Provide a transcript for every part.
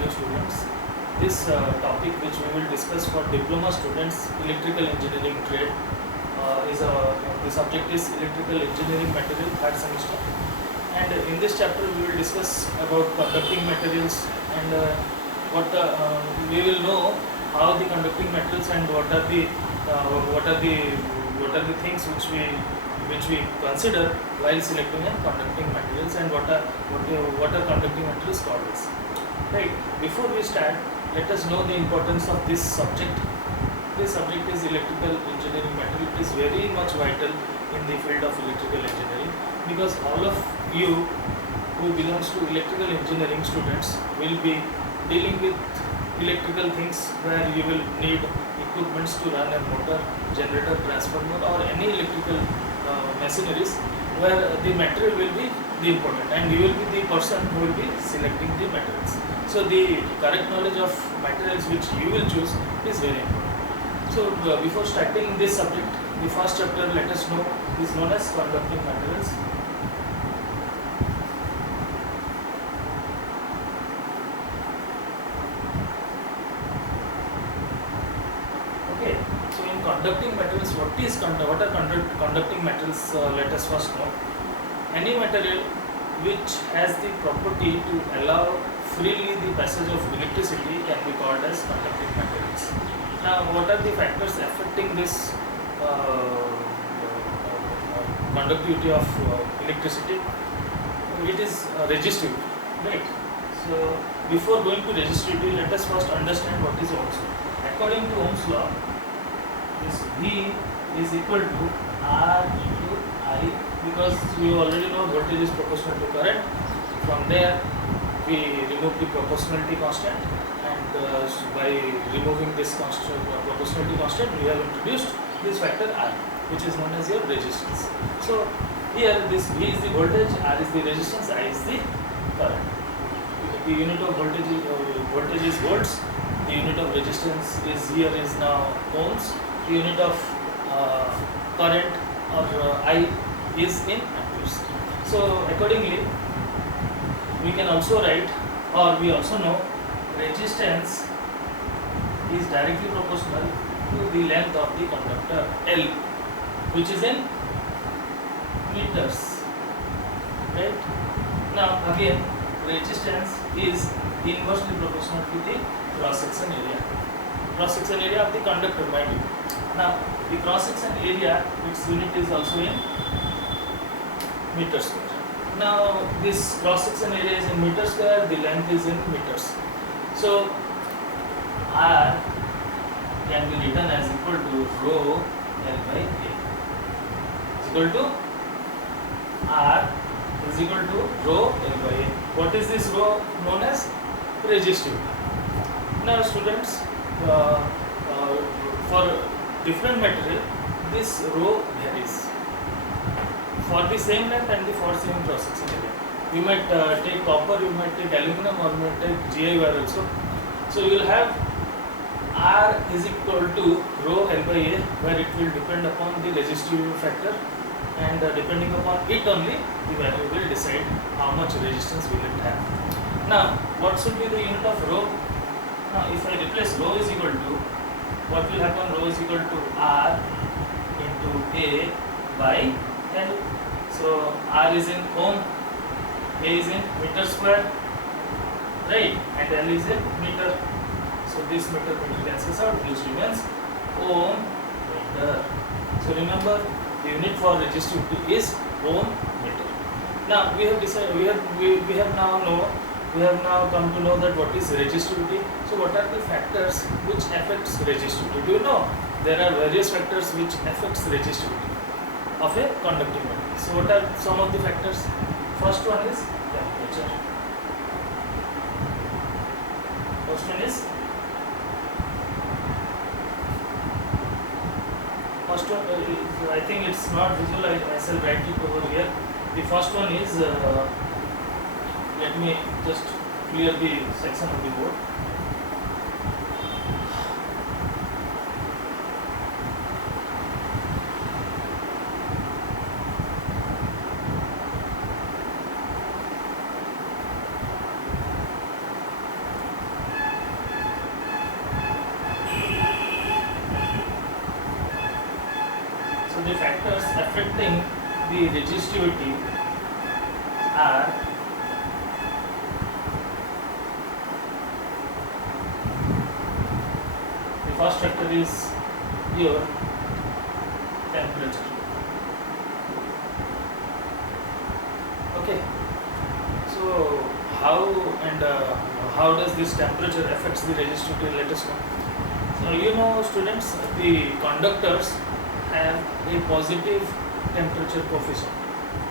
Hello students. This topic which we will discuss for diploma students, electrical engineering trade, the subject is electrical engineering material, third semester. And in this chapter we will discuss about conducting materials and we will know how the conducting materials and what are the things which we consider while selecting and conducting materials, and what are conducting materials called as. Right. Before we start, let us know the importance of this subject. This subject is electrical engineering material. It is very much vital in the field of electrical engineering, because all of you who belongs to electrical engineering students will be dealing with electrical things where you will need equipments to run a motor, generator, transformer, or any electrical machineries, where the material will be the important, and you will be the person who will be selecting the materials. So the correct knowledge of materials which you will choose is very important. So before starting this subject, the first chapter, let us know, is known as conducting materials. Okay, so in conducting materials, what are conducting materials? Let us first know. Any material which has the property to allow freely the passage of electricity can be called as conducting materials. Now, what are the factors affecting this conductivity of electricity? It is resistivity, right? So, before going to resistivity, let us first understand what is Ohm's law. According to Ohm's law, this V is equal to R into I, because we already know voltage is proportional to current. From there, we remove the proportionality constant, and by removing this proportionality constant, we have introduced this factor R, which is known as your resistance. So here this V is the voltage, R is the resistance, I is the current. The unit of voltage is volts. The unit of resistance is now ohms. The unit of current or I is in amperes. So accordingly, we can also write, or we also know, resistance is directly proportional to the length of the conductor L, which is in meters. Right? Now again, resistance is inversely proportional to the cross-section area. Cross-section area of the conductor, mind you. Now the cross-section area, its unit is also in meter square. Now this cross-section area is in meter square, the length is in meters. So R can be written as equal to rho L by A. Is equal to R is equal to rho L by A. What is this rho known as? Resistivity. Now students, for different material, this rho varies for the same length and for same cross-section area. You might take copper, you might take aluminum, or you might take GI wire also. So you will have R is equal to rho L by A, where it will depend upon the resistivity factor, and depending upon it only, the value will decide how much resistance will it have. Now, what should be the unit of rho? Now, if I replace rho is equal to, what will happen? Rho is equal to R into A by L. So R is in ohm, A is in meter square, right? And L is in meter. So this meter cancels out, which remains ohm meter. So remember, the unit for resistivity is ohm meter. Now we have decided, we have now come to know that what is resistivity. So what are the factors which affects resistivity? Do you know there are various factors which affects resistivity of a conducting material? So what are some of the factors? First one is temperature. First one is I think it's not visual. I shall write it over here. The first one is let me just clear the section of the board. affecting the resistivity are the first factor is your temperature. Okay, so how does this temperature affects the resistivity? Let us know. So you know, students, the conductors have a positive temperature coefficient.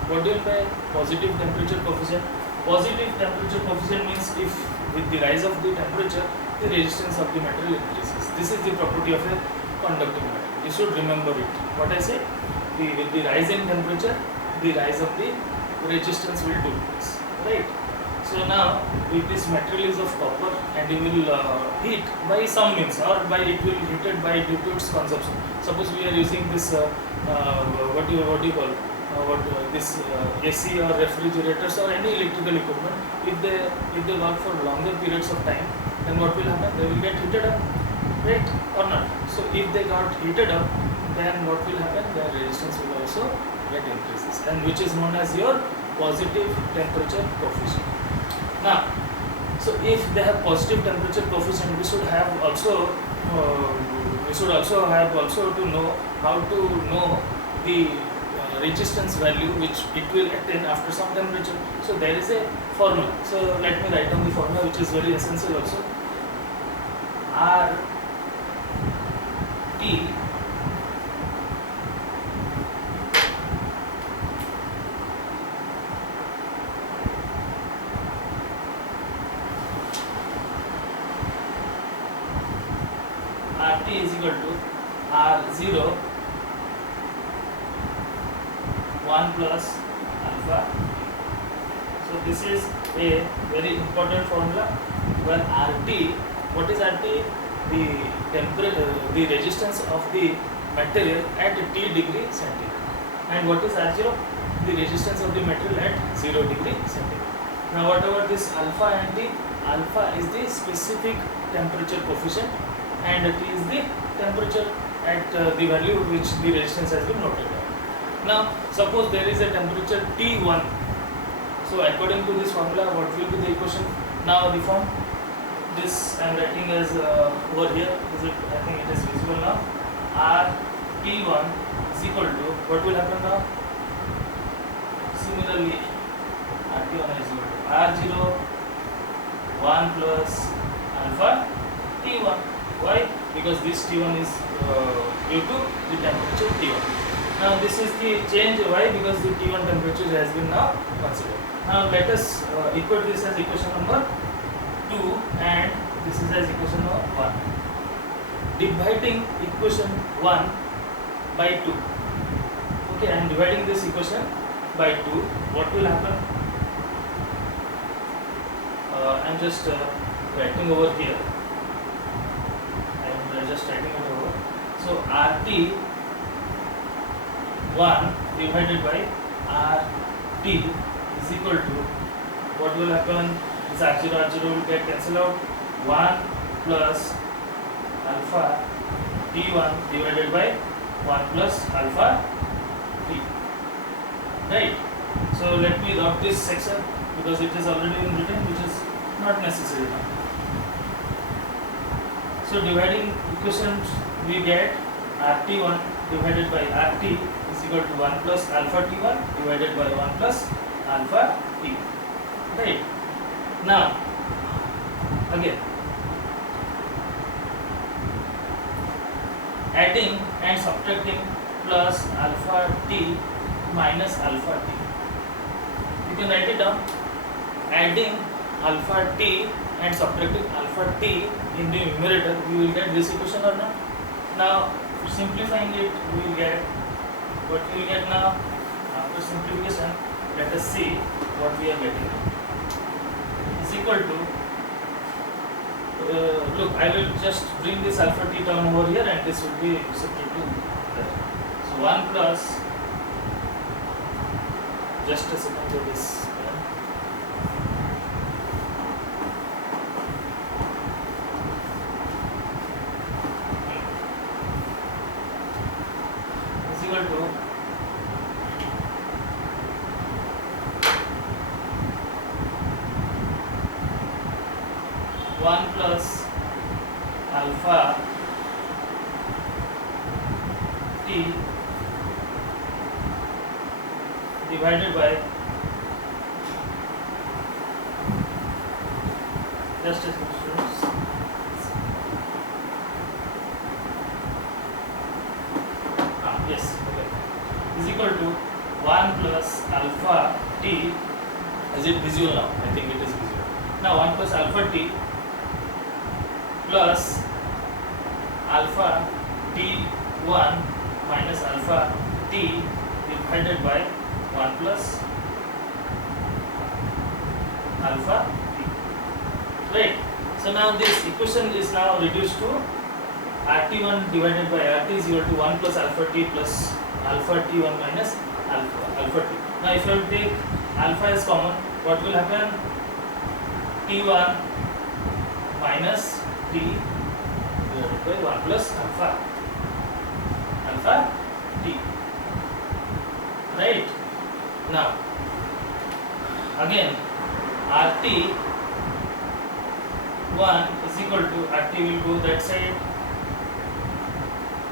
What do you mean by positive temperature coefficient? Positive temperature coefficient means if with the rise of the temperature, the resistance of the material increases. This is the property of a conducting material. You should remember it. What I say? With the rise in temperature, the rise of the resistance will decrease. Right? So now, if this material is of copper and you will heat by some means, or by it will heated by due to its consumption. Suppose we are using this what do you call this AC or refrigerators or any electrical equipment. If they work for longer periods of time, then what will happen? They will get heated up, right or not? So if they got heated up, then what will happen? Their resistance will also get increases, and which is known as your positive temperature coefficient. Now, so if they have positive temperature coefficient, we should also have to know how to know the resistance value which it will attain after some temperature. So there is a formula. So let me write down the formula, which is very essential also. R T RT is equal to R0 1 plus alpha. So this is a very important formula where RT, what is RT? The resistance of the material at T degree centigrade. And what is R0? The resistance of the material at 0 degree centigrade. Now whatever this alpha and T, alpha is the specific temperature coefficient and T is the temperature at the value which the resistance has been noted down. Now suppose there is a temperature T1. So according to this formula, what will be the equation? Now the form, this I am writing as over here. Is it? I think it is visible now. RT1 is equal to, what will happen now? Similarly, RT1 is equal to R0 1 plus alpha T1. Why? Because this T1 is due to the temperature T1. Now this is the change. Why? Because the T1 temperature has been now considered. Now let us equate this as equation number 2 and this is as equation number 1. Dividing equation 1 by 2. Okay, I am dividing this equation by 2. What will happen? I am just writing over here. Just writing it over. So RT 1 divided by RT is equal to, what will happen? This R0 will get cancelled out. 1 plus alpha T1 divided by 1 plus alpha T. Right? So let me drop this section because it is already in written, which is not necessary now. So dividing equations, we get RT1 divided by RT is equal to 1 plus alpha T1 divided by 1 plus alpha T. Right? Now, again, adding and subtracting plus alpha T minus alpha T. You can write it down. Adding alpha T and subtracting alpha T in the numerator, we will get this equation or not? Now, simplifying it, we will get, what we will get now? After simplification, let us see what we are getting. Is equal to, look, I will just bring this alpha T term over here and this will be substituted to there. So 1 plus, just a second to this. 1 plus alpha T divided by just a second, students. Yes, okay. Is equal to 1 plus alpha T. Is it visual now? I think it is visual. Now 1 plus alpha T plus alpha T1 minus alpha T divided by 1 plus alpha T. Right. So now this equation is now reduced to RT1 divided by RT is equal to 1 plus alpha T plus alpha T1 minus alpha T. Now if you take alpha is common, what will happen? T1 minus T divided by 1 plus alpha T. Right. Now again RT1 is equal to RT will go that side,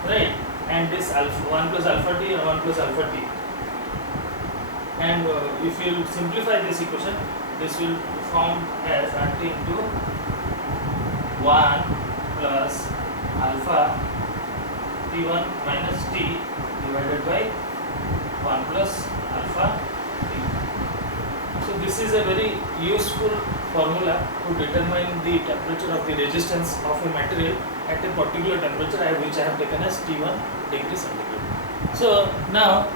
right, and this alpha 1 plus alpha T and 1 plus alpha T, and if you simplify this equation, this will form as RT into 1 plus alpha T1 minus T divided by 1 plus alpha T. So this is a very useful formula to determine the temperature of the resistance of a material at a particular temperature which I have taken as T1 degree centigrade. So now